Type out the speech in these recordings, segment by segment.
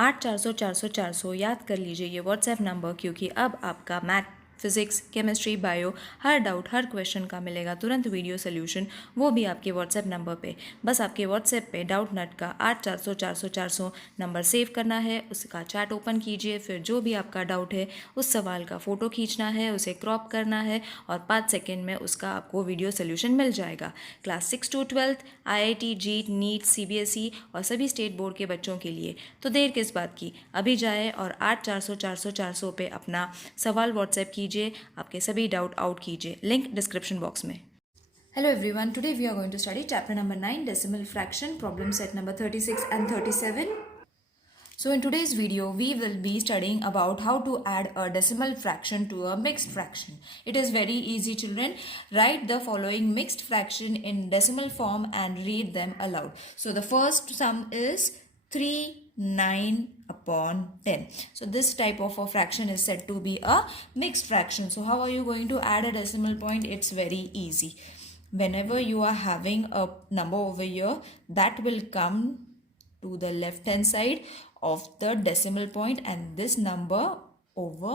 8 400 400 400 याद कर लीजिए ये व्हाट्सएप नंबर, क्योंकि अब आपका मैथ, फिजिक्स, केमिस्ट्री, बायो हर डाउट, हर क्वेश्चन का मिलेगा तुरंत वीडियो सोल्यूशन, वो भी आपके व्हाट्सएप नंबर पे। बस आपके व्हाट्सएप पे डाउट नट का 8 400 400 400 नंबर सेव करना है, उसका चैट ओपन कीजिए, फिर जो भी आपका डाउट है उस सवाल का फ़ोटो खींचना है, उसे क्रॉप करना है और 5 सेकेंड में उसका आपको वीडियो सोल्यूशन मिल जाएगा। क्लास 6 to 12 IIT, जीट, नीट, CBSE और सभी स्टेट बोर्ड के बच्चों के लिए। तो देर किस बात की, अभी जाए और 8 400 400 400 पे अपना सवाल व्हाट्सएप कीजिए, आपके सभी डाउट आउट कीजिए, लिंक डिस्क्रिप्शन बॉक्स में। Hello everyone, today we are going to study chapter number 9, decimal fraction, problem set number 36 and 37. So in today's video, we will be studying about how to add a decimal fraction to a mixed fraction. It is very easy, children. Write the following mixed fraction in decimal form and read them aloud. So the first sum is 3/9 upon 10. So this type of a fraction is said to be a mixed fraction. So how are you going to add a decimal point? It's very easy. Whenever you are having a number over here, that will come to the left hand side of the decimal point and this number over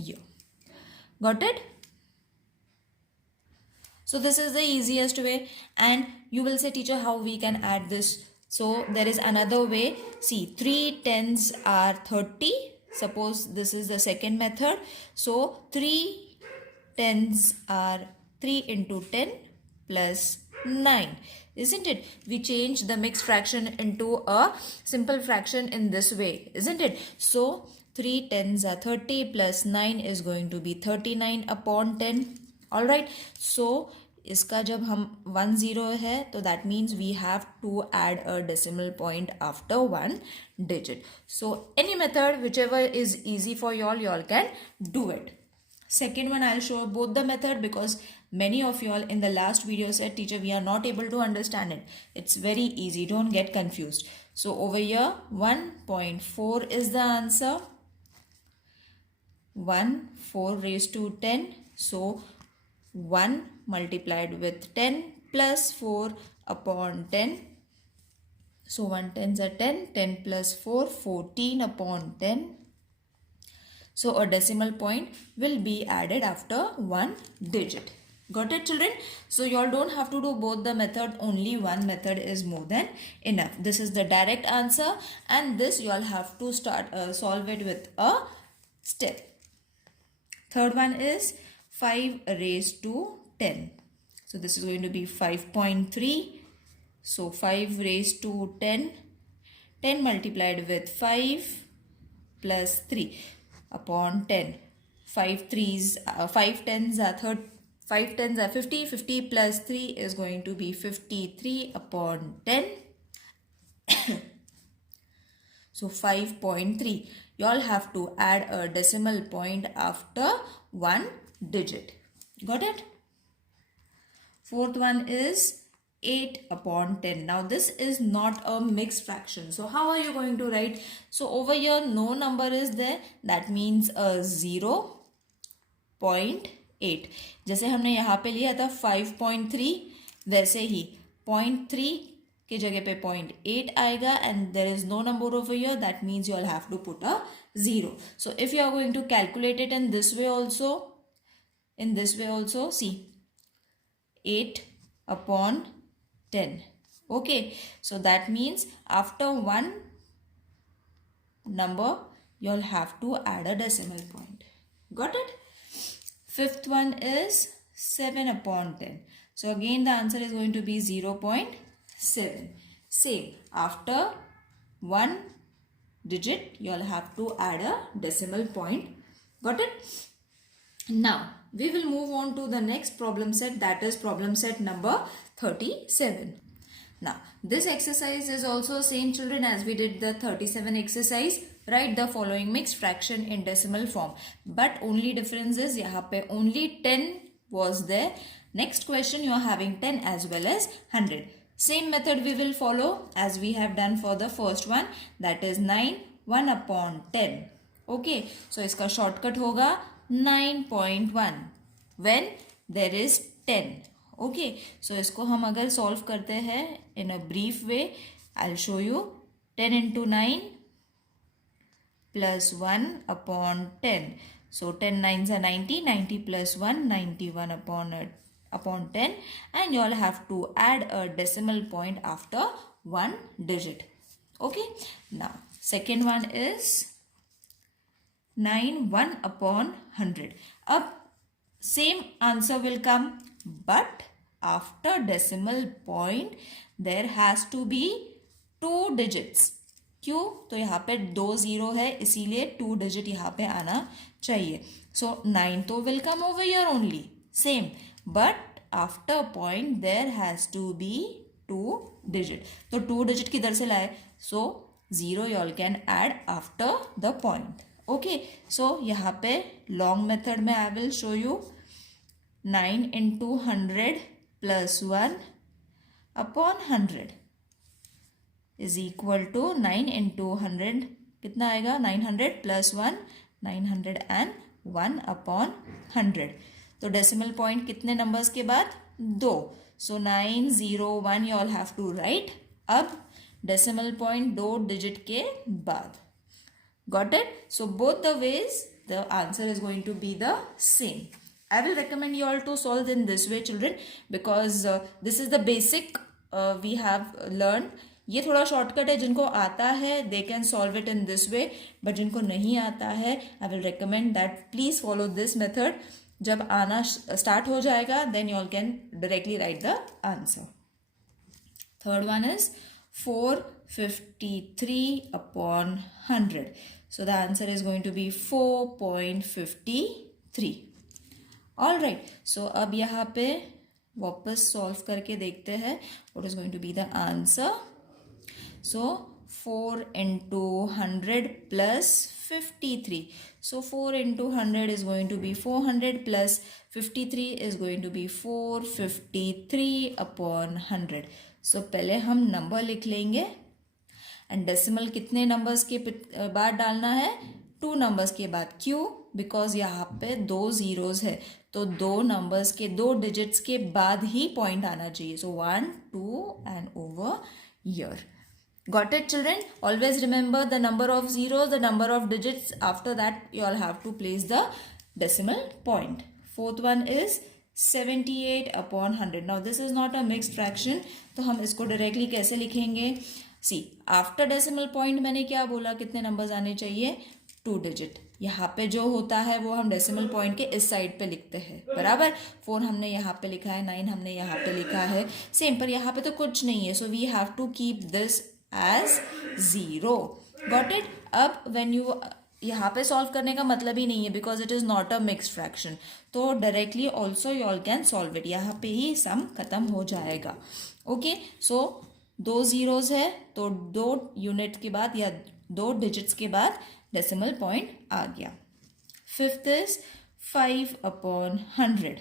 here. Got it? So this is the easiest way, and you will say, teacher, how we can add this? So there is another way. See, 3 tens are 30. Suppose this is the second method. So 3 tens are 3 into 10 plus 9. Isn't it? We change the mixed fraction into a simple fraction in this way, isn't it? So 3 tens are 30 plus 9 is going to be 39 upon 10. All right. So इसका जब हम 10 है तो that means we have to add a decimal point after one digit. So any method, whichever is easy for y'all can do it. Second one, I'll show both the method because many of y'all in the last video said, teacher, we are not able to understand it. It's very easy, don't get confused. So over here 1.4 is the answer. 4 raised to 10. So 1 multiplied with 10 plus 4 upon 10. So 1 tens are 10, 10 plus 4, 14 upon 10. So a decimal point will be added after one digit. Got it, children? So you all don't have to do both the method, only one method is more than enough. This is the direct answer, and this you all have to start solve it with a step. Third one is 5 raised to 10. So this is going to be 5.3. So 5 raised to 10. 10 multiplied with 5 plus 3 upon 10. 5 tens are 30. 5 tens are 50. 50 plus 3 is going to be 53 upon 10. So 5.3. You all have to add a decimal point after one digit. Got it? Fourth one is 8 upon 10. Now this is not a mixed fraction. So how are you going to write? So over here no number is there. That means a 0.8. जैसे हमने यहाँ पे लिया था 5.3, वैसे ही 0.3 की जगह पे 0.8 आएगा, and there is no number over here. That means you all have to put a 0. So if you are going to calculate it in this way also, see, 8 upon 10. Okay, so that means after one number you all have to add a decimal point. Got it? Fifth one is 7 upon 10. So again the answer is going to be 0.7. Same, after one digit you all have to add a decimal point. Got it? Now we will move on to the next problem set, that is problem set number 37. Now this exercise is also same, children, as we did the 37 exercise. Write the following mixed fraction in decimal form, but only difference is यहाँ पे only 10 was there. Next question you are having 10 as well as 100. Same method we will follow as we have done for the first one, that is 9 1 upon 10. Okay, so इसका shortcut होगा 9.1 when there is 10. Okay, so इसको हम अगर solve करते हैं in a brief way, I'll show you. 10 into 9 plus 1 upon 10. So 10 nines are 90, 90 plus 1, 91 upon 10, and you all have to add a decimal point after one digit. Okay, now second one is 9 1 upon 100. Up same answer will come, but after decimal point there has to be 2 digits. क्यों? तो यहाँ पे 2 0 है, इसीलिए 2 digit यहाँ पे आना चाहिए. सो 9 तो will come over here only, same, but after point there has to be 2 digit. तो 2 डिजिट किधर से लाए? So 0 you all can add after the point. Okay, so यहाँ पे लॉन्ग मेथड में I will show you 9 into 100 plus 1 upon 100 is equal to 9 into 100 कितना आएगा? 900 plus 1, 901 upon 100. तो डेसिमल पॉइंट कितने नंबर्स के बाद? 2. सो 901 you all have to write. अब डेसिमल पॉइंट 2 डिजिट के बाद. Got it? So both the ways the answer is going to be the same. I will recommend you all to solve in this way, children, because this is the basic we have learned. ये थोड़ा shortcut है, जिनको आता है they can solve it in this way, but जिनको नहीं आता है I will recommend that please follow this method. जब आना स्टार्ट हो जाएगा then you all can directly write the answer. Third one is 453 upon 100. So the answer is going to be 4.53. All right. So अब यहाँ पे वापस solve करके देखते हैं what is going to be the answer. So 4 into 100 plus 53. So 4 into 100 is going to be 400 plus 53 is going to be 453 upon 100. So पहले हम number लिख लेंगे एंड डेसिमल कितने नंबर्स के बाद डालना है? 2 नंबर्स के बाद. क्यों? बिकॉज यहाँ पे 2 zeros है, तो 2 नंबर्स के 2 डिजिट्स के बाद ही पॉइंट आना चाहिए. सो 1 2 and over here. Got it, children? Always remember the number of zeros, the number of digits. After that, you all have to place the decimal point. Fourth one is 78 upon 100. Now, this is not a mixed fraction. तो हम इसको directly कैसे लिखेंगे? See, after decimal point मैंने क्या बोला? कितने numbers आने चाहिए? 2 digit. यहाँ पे जो होता है वो हम डेसिमल पॉइंट के इस साइड पे लिखते हैं, बराबर. 4 हमने यहाँ पे लिखा है, 9 हमने यहाँ पे लिखा है, सेम. पर यहाँ पे तो कुछ नहीं है, so we have to keep this as 0. Got it? अब व्हेन यू यहाँ पे सॉल्व करने का मतलब ही नहीं है because it is not a mixed fraction, तो directly also you all can solve it. यहाँ पे ही सम खत्म हो जाएगा. ओके, सो 2 zeros है तो 2 यूनिट के बाद या 2 डिजिट्स के बाद डेसिमल पॉइंट आ गया. Fifth is 5 upon 100.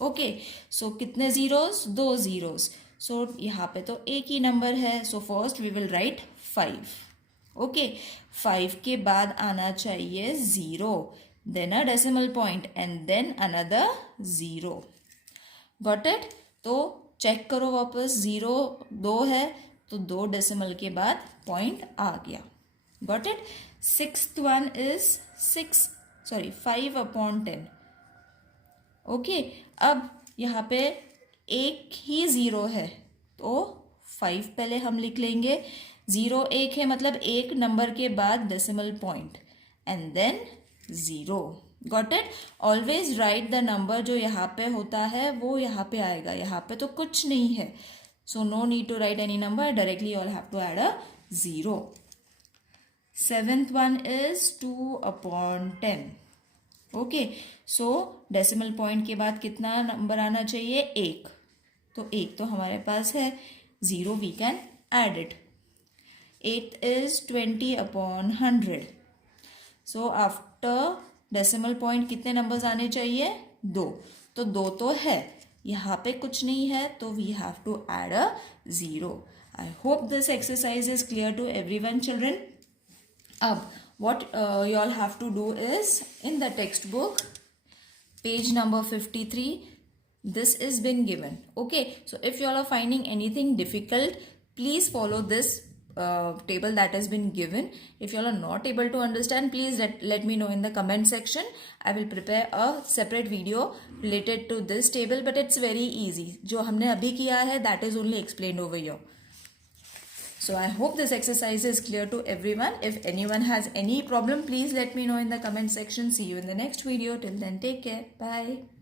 ओके, सो कितने zeros? 2 zeros. सो यहाँ पे तो एक ही नंबर है, so first we will write 5. Okay, 5 के बाद आना चाहिए 0, then a decimal point and then another 0. Got it? तो चेक करो वापस, 0 2 है तो 2 डेसिमल के बाद पॉइंट आ गया. Got it? Sixth one is 5 upon 10. Okay, अब यहाँ पे एक ही 0 है तो 5 पहले हम लिख लेंगे. 0 एक है मतलब एक नंबर के बाद decimal point and then 0. Got it? Always write the number जो यहाँ पे होता है वो यहाँ पे आएगा. यहाँ पे तो कुछ नहीं है, so no need to write any number, directly you all have to add a 0. Seventh one is 2 upon 10. Okay, so decimal point के बाद कितना नंबर आना चाहिए? 1. तो 1 तो हमारे पास है, 0 we can add it. 8 is 20 upon 100. So after decimal point कितने नंबर्स आने चाहिए? 2. तो 2 तो है, यहाँ पे कुछ नहीं है, तो we have to add a 0. I hope this exercise is clear to everyone, children. अब what you all have to do is, in the textbook page number 53, this is been given. Okay, so if you all are finding anything difficult, please follow this table that has been given. If you all are not able to understand, please let me know in the comment section. I will prepare a separate video related to this table, but it's very easy. जो हमने अभी किया है, that is only explained over here. So I hope this exercise is clear to everyone. If anyone has any problem, please let me know in the comment section. See you in the next video. Till then, take care. Bye.